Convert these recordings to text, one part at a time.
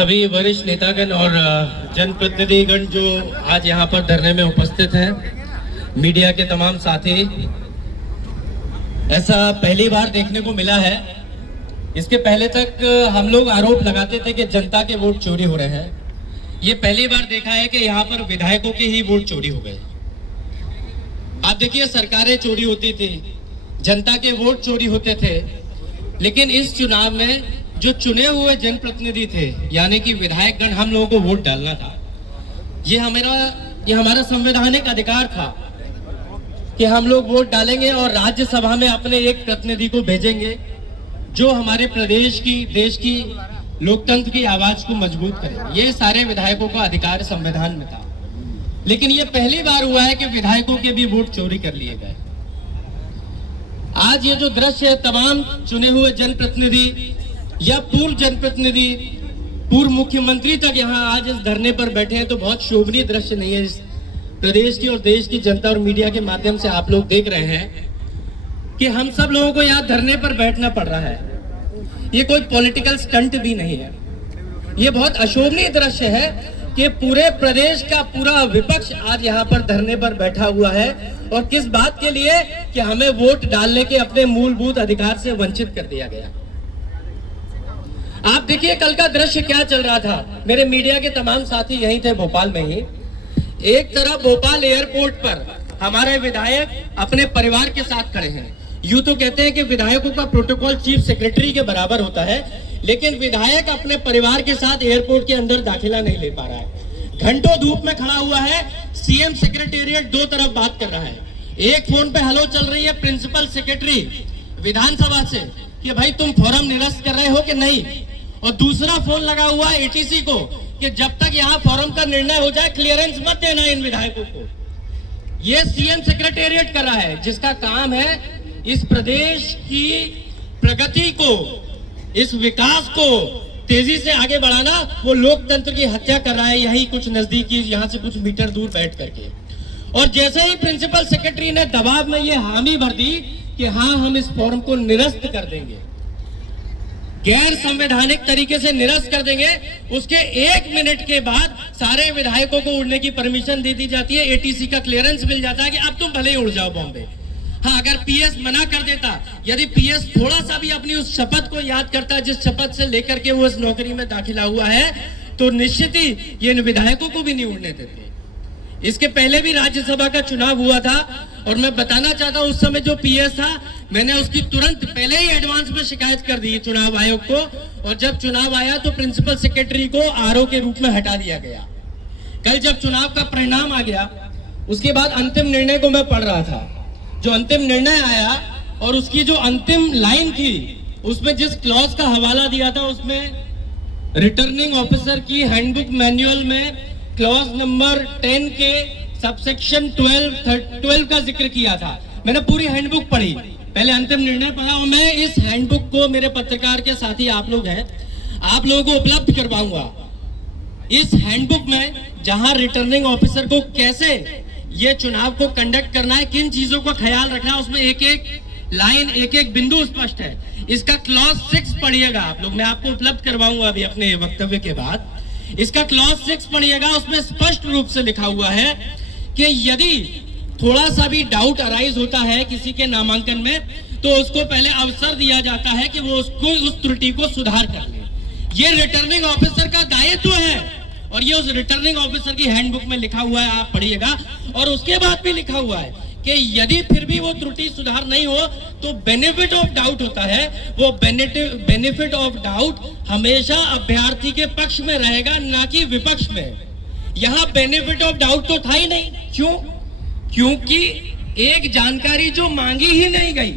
सभी वरिष्ठ नेतागण और जनप्रतिनिधिगण जो आज यहाँ पर धरने में उपस्थित हैं, मीडिया के तमाम साथी, ऐसा पहली बार देखने को मिला है। इसके पहले तक हम लोग आरोप लगाते थे कि जनता के वोट चोरी हो रहे हैं। ये पहली बार देखा है कि यहाँ पर विधायकों के ही वोट चोरी हो गए। आप देखिए, सरकारें चोरी होती थी, जनता के वोट चोरी होते थे, लेकिन इस चुनाव में जो चुने हुए जनप्रतिनिधि थे, यानी कि विधायकगण, हम लोगों को वोट डालना था। ये हमारा संवैधानिक अधिकार था कि हम लोग वोट डालेंगे और राज्यसभा में अपने एक प्रतिनिधि को भेजेंगे जो हमारे प्रदेश की, देश की लोकतंत्र की आवाज को मजबूत करे। ये सारे विधायकों का अधिकार संविधान में था, लेकिन ये पहली बार हुआ है कि विधायकों के भी वोट चोरी कर लिए गए। आज ये जो दृश्य है, तमाम चुने हुए जनप्रतिनिधि या पूर्व जनप्रतिनिधि, पूर्व मुख्यमंत्री तक यहाँ आज इस धरने पर बैठे हैं, तो बहुत शोभनीय दृश्य नहीं है। इस प्रदेश की और देश की जनता और मीडिया के माध्यम से आप लोग देख रहे हैं कि हम सब लोगों को यहाँ धरने पर बैठना पड़ रहा है। ये कोई पॉलिटिकल स्टंट भी नहीं है। ये बहुत अशोभनीय दृश्य है कि पूरे प्रदेश का पूरा विपक्ष आज यहाँ पर धरने पर बैठा हुआ है, और किस बात के लिए कि हमें वोट डालने के अपने मूलभूत अधिकार से वंचित कर दिया गया। आप देखिए कल का दृश्य क्या चल रहा था। मेरे मीडिया के तमाम साथी यहीं थे, भोपाल में ही। एक तरफ भोपाल एयरपोर्ट पर हमारे विधायक अपने परिवार के साथ खड़े हैं। यूं तो कहते हैं कि विधायकों का प्रोटोकॉल चीफ सेक्रेटरी के बराबर होता है, लेकिन विधायक अपने परिवार के साथ एयरपोर्ट के अंदर दाखिला नहीं ले पा रहा है। घंटों धूप में खड़ा हुआ है। सीएम सेक्रेटेरिएट दो तरफ बात कर रहा है। एक फोन पे हेलो चल रही है प्रिंसिपल सेक्रेटरी विधानसभा से कि भाई तुम फॉर्म निरस्त कर रहे हो कि नहीं, और दूसरा फोन लगा हुआ है एटीसी को कि जब तक यहाँ फॉर्म का निर्णय हो जाए क्लियरेंस मत देना इन विधायकों को। ये सीएम सेक्रेटेरिएट कर रहा है, जिसका काम है इस प्रदेश की प्रगति को, इस विकास को तेजी से आगे बढ़ाना। वो लोकतंत्र की हत्या कर रहा है यही कुछ नजदीकी, यहाँ से कुछ मीटर दूर बैठ करके। और जैसे ही प्रिंसिपल सेक्रेटरी ने दबाव में ये हामी भर दी कि हाँ हम इस फॉर्म को निरस्त कर देंगे, गैर संवैधानिक तरीके से निरस्त कर देंगे, उसके 1 मिनट के बाद सारे विधायकों को उड़ने की परमिशन दे दी जाती है। एटीसी का क्लियरेंस मिल जाता है कि अब तुम भले ही उड़ जाओ बॉम्बे। हाँ, अगर पीएस मना कर देता, यदि पीएस थोड़ा सा भी अपनी उस शपथ को याद करता जिस शपथ से लेकर के वो इस नौकरी में दाखिला हुआ है, तो निश्चित ही ये विधायकों को भी नहीं उड़ने देते। इसके पहले भी राज्यसभा का चुनाव हुआ था, और मैं बताना चाहता हूं उस समय जो पीएस था, मैंने उसकी तुरंत पहले ही एडवांस में शिकायत कर दी चुनाव आयोग को, और जब चुनाव आया तो प्रिंसिपल सेक्रेटरी को आरओ के रूप में हटा दिया गया। कल जब चुनाव का परिणाम आ गया, उसके बाद अंतिम निर्णय को मैं पढ़ रहा था। जो अंतिम निर्णय आया और उसकी जो अंतिम लाइन थी, उसमें जिस क्लॉज का हवाला दिया था, उसमें रिटर्निंग ऑफिसर की हैंडबुक मैनुअल में क्लॉज नंबर 10 के सबसेक्शन 12 का जिक्र किया था। मैंने पूरी हैंडबुक पढ़ी, पहले अंतिम निर्णय पढ़ा, और मैं इस हैंडबुक को, मेरे पत्रकार के साथी आप लोग हैं, आप लोगों को उपलब्ध करवाऊंगा। इस हैंडबुक में जहां रिटर्निंग ऑफिसर को कैसे ये चुनाव को कंडक्ट करना है, किन चीजों का ख्याल रखना है, उसमें एक एक लाइन, एक एक बिंदु स्पष्ट है। इसका क्लॉज 6 पढ़िएगा आप लोग, मैं आपको उपलब्ध करवाऊंगा अभी अपने वक्तव्य के बाद। इसका क्लॉज 6 पढ़िएगा, उसमें स्पष्ट रूप से लिखा हुआ है कि यदि थोड़ा सा भी डाउट अराइज होता है किसी के नामांकन में, तो उसको पहले अवसर दिया जाता है कि वो उसको उस त्रुटि को सुधार कर ले। ये रिटर्निंग ऑफिसर का दायित्व है, और ये उस रिटर्निंग ऑफिसर की हैंडबुक में लिखा हुआ है, आप पढ़िएगा। और उसके बाद भी लिखा हुआ है कि यदि फिर भी वो त्रुटि सुधार नहीं हो तो बेनिफिट ऑफ डाउट होता है। वो बेनिफिट ऑफ डाउट हमेशा अभ्यर्थी के पक्ष में रहेगा, ना कि विपक्ष में। यहाँ बेनिफिट ऑफ डाउट तो था ही नहीं। क्यों? क्योंकि एक जानकारी जो मांगी ही नहीं गई,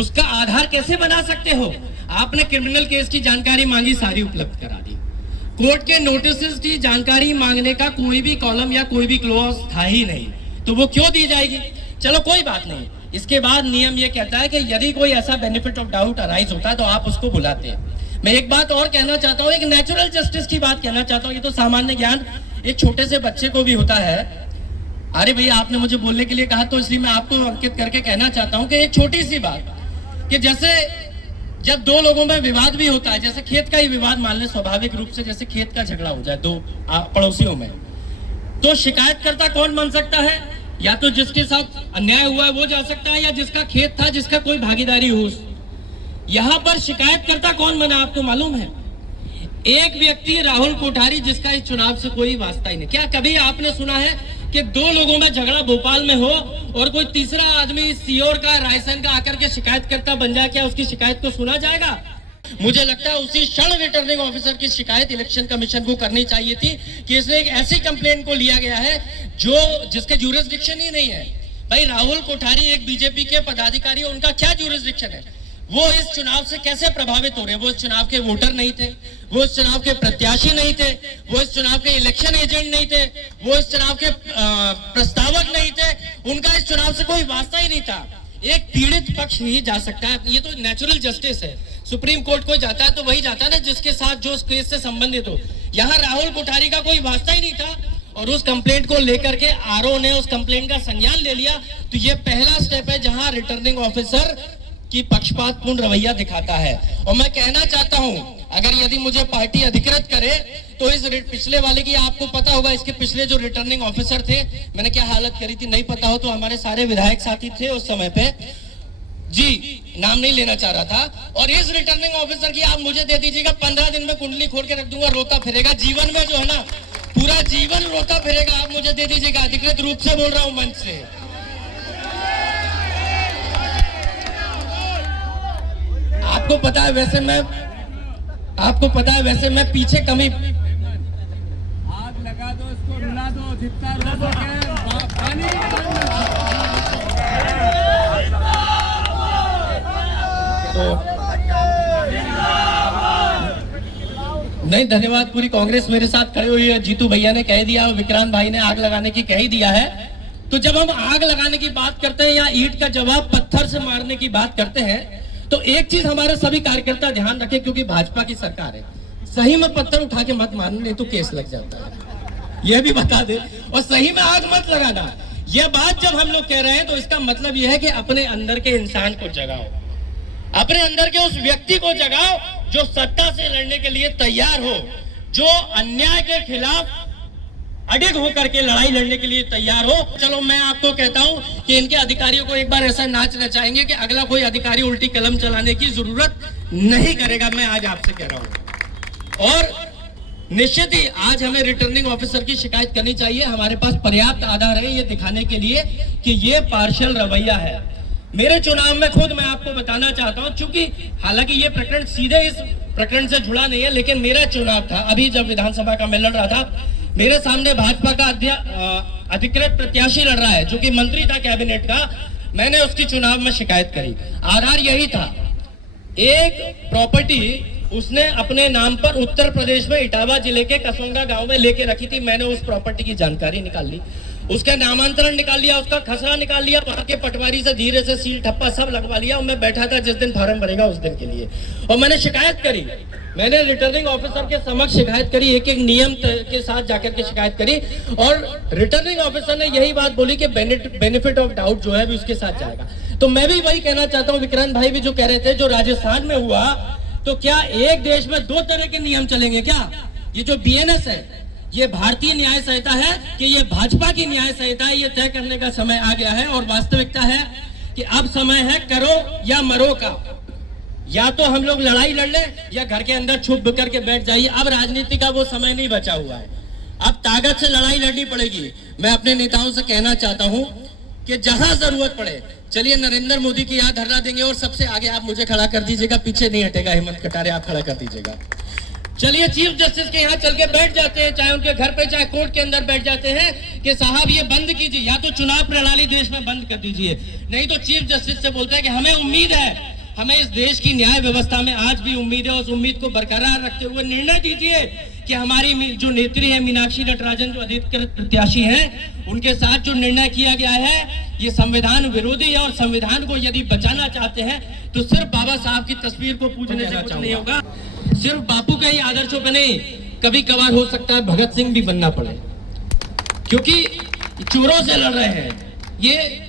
उसका आधार कैसे बना सकते हो? आपने क्रिमिनल केस की जानकारी मांगी, सारी उपलब्ध करा दी। कोर्ट के नोटिस की जानकारी मांगने का कोई भी कॉलम या कोई भी क्लॉज था ही नहीं, तो वो क्यों दी जाएगी? चलो कोई बात नहीं। इसके बाद नियम ये कहता है कि यदि कोई ऐसा बेनिफिट ऑफ डाउट अराइज होता है तो आप उसको बुलाते हैं। मैं एक बात और कहना चाहता हूँ, एक नेचुरल जस्टिस की बात कहना चाहता हूँ। ये तो सामान्य ज्ञान एक छोटे से बच्चे को भी होता है। अरे भैया, आपने मुझे बोलने के लिए कहा, तो इसलिए मैं आपको अंकित करके कहना चाहता हूँ कि एक छोटी सी बात, कि जैसे जब दो लोगों में विवाद भी होता है, जैसे खेत का ही विवाद मान ले, स्वाभाविक रूप से जैसे खेत का झगड़ा हो जाए दो पड़ोसियों में, तो शिकायतकर्ता कौन बन सकता है? या तो जिसके साथ अन्याय हुआ है वो जा सकता है, या जिसका खेत था, जिसका कोई भागीदारी हो। यहां पर शिकायतकर्ता कौन बना आपको मालूम है? एक व्यक्ति राहुल कोठारी, जिसका इस चुनाव से कोई वास्ता ही नहीं। क्या कभी आपने सुना है कि दो लोगों में झगड़ा भोपाल में हो और कोई तीसरा आदमी सीहोर का, रायसेन का आकर के शिकायतकर्ता बन जाए? क्या उसकी शिकायत को सुना जाएगा? मुझे लगता है उसी क्षण रिटर्निंग ऑफिसर की शिकायत इलेक्शन कमीशन को करनी चाहिए थी कि इसने एक ऐसी कंप्लेंट को लिया गया है जिसके ज्यूरिसडिक्शन ही नहीं है। भाई राहुल कोठारी एक बीजेपी के पदाधिकारी, उनका क्या ज्यूरिसडिक्शन है? वो इस चुनाव से कैसे प्रभावित हो रहे हैं? वो इस चुनाव के वोटर नहीं थे, वो इस चुनाव के प्रत्याशी नहीं थे, वो इस चुनाव के इलेक्शन एजेंट नहीं थे, वो इस चुनाव के प्रस्तावक नहीं थे, उनका इस चुनाव से कोई वास्ता ही नहीं था। एक पीड़ित पक्ष ही जा सकता है, ये तो नेचुरल जस्टिस है। सुप्रीम कोर्ट कोई जाता है तो वही जाता है ना जिसके साथ जो उस केस से संबंधित हो। यहाँ राहुल कोठारी का कोई वास्ता ही नहीं था और उस कंप्लेंट को लेकर के आरओ ने उस कंप्लेंट का संज्ञान ले लिया। तो ये पहला स्टेप है जहां रिटर्निंग ऑफिसर की पक्षपातपूर्ण रवैया दिखाता है। और मैं कहना चाहता हूं, अगर यदि मुझे पार्टी अधिकृत करे तो इस पिछले वाले की, आपको पता होगा इसके पिछले जो रिटर्निंग ऑफिसर थे, मैंने क्या हालत करी थी, नहीं पता हो तो हमारे सारे विधायक साथी थे उस समय पे जी, नाम नहीं लेना चाह रहा था। और इस रिटर्निंग ऑफिसर की आप मुझे दे दीजिएगा, 15 दिन में कुंडली खोल के रख दूंगा, रोता फिरेगा जीवन में, जो है ना पूरा जीवन रोता फिरेगा। आप मुझे दे दीजिएगा, अधिकृत रूप से बोल रहा हूं मंच से। आपको पता है वैसे मैं पीछे कमी, आग लगा दो, इसको रुला दो, जितना रो सके पानी। नहीं, धन्यवाद। पूरी कांग्रेस मेरे साथ खड़े हुई है। जीतू भैया ने कह दिया, विक्रांत भाई ने आग लगाने की कह ही दिया है। तो जब हम आग लगाने की बात करते हैं या ईंट का जवाब पत्थर से मारने की बात करते हैं, तो एक चीज हमारे सभी कार्यकर्ता ध्यान रखें, क्योंकि भाजपा की सरकार है, सही में पत्थर उठा के मत मारना, नहीं तो केस लग जाता है, यह भी बता दे। और सही में आग मत लगाना। यह बात जब हम लोग कह रहे हैं तो इसका मतलब यह है कि अपने अंदर के इंसान को जगाओ, अपने अंदर के उस व्यक्ति को जगाओ जो सत्ता से लड़ने के लिए तैयार हो, जो अन्याय के खिलाफ अडिग होकर के लड़ाई लड़ने के लिए तैयार हो। चलो मैं आपको कहता हूं कि इनके अधिकारियों को एक बार ऐसा नाच नचाएंगे कि अगला कोई अधिकारी उल्टी कलम चलाने की जरूरत नहीं करेगा। मैं आज आपसे कह रहा हूं। और निश्चित ही आज हमें रिटर्निंग ऑफिसर की शिकायत करनी चाहिए। हमारे पास पर्याप्त आधार है ये दिखाने के लिए कि ये पार्शियल रवैया है। मेरे चुनाव में खुद मैं आपको बताना चाहता हूं, चूंकि हालांकि ये प्रकरण सीधे इस प्रकरण से जुड़ा नहीं है, लेकिन मेरा चुनाव था अभी जब विधानसभा का मैं लड़ रहा था, मेरे सामने भाजपा का अधिकृत प्रत्याशी लड़ रहा है जो कि मंत्री था कैबिनेट का। मैंने उसकी चुनाव में शिकायत करी। आधार यही था, एक प्रॉपर्टी उसने अपने नाम पर उत्तर प्रदेश में इटावा जिले के कसोंगा गांव में लेके रखी थी। मैंने उस प्रॉपर्टी की जानकारी निकाल ली, उसका नामांतरण निकाल लिया, उसका खसरा निकाल लिया, वहां के पटवारी से धीरे से सील ठप्पा सब लगवा लिया। और मैं बैठा था जिस दिन फार्म भरेगा उस दिन के लिए, और मैंने शिकायत करी। मैंने रिटर्निंग ऑफिसर के समक्ष शिकायत करी, एक एक नियम के साथ जाकर के शिकायत करी। और रिटर्निंग ऑफिसर ने यही बात बोली कि बेनिफिट ऑफ डाउट जो है भी उसके साथ जाएगा। तो मैं भी वही कहना चाहता हूँ, विक्रांत भाई भी जो कह रहे थे, जो राजस्थान में हुआ, तो क्या एक देश में दो तरह के नियम चलेंगे क्या? ये जो बीएनएस है, ये भारतीय न्याय संहिता है कि ये भाजपा की न्याय संहिता है, ये तय करने का समय आ गया है। और वास्तविकता है कि अब समय है करो या मरो का। या तो हम लोग लड़ाई लड़ ले या घर के अंदर छुप करके बैठ जाइए। अब राजनीति का वो समय नहीं बचा हुआ है, अब ताकत से लड़ाई लड़नी पड़ेगी। मैं अपने नेताओं से कहना चाहता हूं कि जहां जरूरत पड़े, चलिए नरेंद्र मोदी की यहाँ धरना देंगे और सबसे आगे आप मुझे खड़ा कर दीजिएगा, पीछे नहीं हटेगा हेमंत कटारे, आप खड़ा कर दीजिएगा। चलिए चीफ जस्टिस के यहाँ चल के बैठ जाते हैं, चाहे उनके घर पे चाहे कोर्ट के अंदर बैठ जाते हैं कि साहब ये बंद कीजिए, या तो चुनाव प्रणाली देश में बंद कर दीजिए। नहीं तो चीफ जस्टिस से बोलते हैं कि हमें उम्मीद है, हमें इस देश की न्याय व्यवस्था में आज भी उम्मीद है, उस उम्मीद को बरकरार रखते हुए निर्णय दीजिए कि हमारी जो नेत्री है मीनाक्षी नटराजन, जो अधिकृत प्रत्याशी हैं, उनके साथ जो निर्णय किया गया है ये संविधान विरोधी है। और संविधान को यदि बचाना चाहते हैं तो सिर्फ बाबा साहब की तस्वीर को पूजने से कुछ नहीं होगा, सिर्फ बापू के ही आदर्शों पे नहीं, कभी कभार हो सकता है भगत सिंह भी बनना पड़े, क्योंकि चोरों से लड़ रहे हैं, ये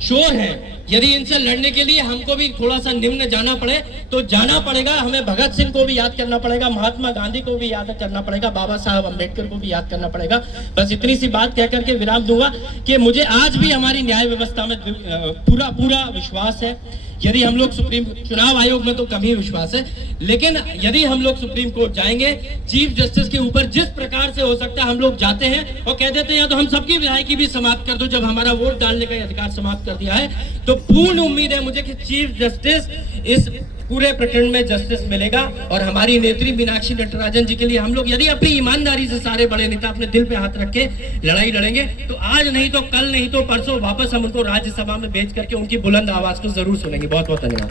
चोर हैं, यदि इनसे लड़ने के लिए हमको भी थोड़ा सा निम्न जाना पड़े तो जाना पड़ेगा। हमें भगत सिंह को भी याद करना पड़ेगा, महात्मा गांधी को भी याद करना पड़ेगा, बाबा साहब अम्बेडकर को भी याद करना पड़ेगा। बस इतनी सी बात कह करके विराम दूंगा कि मुझे आज भी हमारी न्याय व्यवस्था में पूरा विश्वास है। यदि हम लोग सुप्रीम चुनाव आयोग में तो कम ही विश्वास है, लेकिन यदि हम लोग सुप्रीम कोर्ट जाएंगे, चीफ जस्टिस के ऊपर जिस प्रकार से हो सकता है हम लोग जाते हैं और कह देते हैं या तो हम सबकी विधायकी भी समाप्त कर दो, जब हमारा वोट डालने का अधिकार समाप्त कर दिया है, तो पूर्ण उम्मीद है मुझे कि चीफ जस्टिस इस पूरे प्रकरण में जस्टिस मिलेगा। और हमारी नेत्री मीनाक्षी नटराजन जी के लिए हम लोग यदि अपनी ईमानदारी से सारे बड़े नेता अपने दिल पे हाथ रख के लड़ाई लड़ेंगे तो आज नहीं तो कल नहीं तो परसों वापस हम उनको राज्यसभा में भेज करके उनकी बुलंद आवाज को जरूर सुनेंगे। बहुत बहुत धन्यवाद।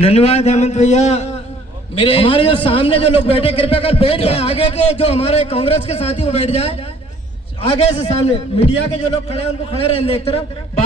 धन्यवाद हेमंत भैया। मेरे हमारे जो सामने जो लोग बैठे कृपया कर बैठ जाए, आगे के जो हमारे कांग्रेस के साथी वो बैठ जाए, आगे से सामने मीडिया के जो लोग खड़े हैं उनको खड़े रहने दे एक तरफ।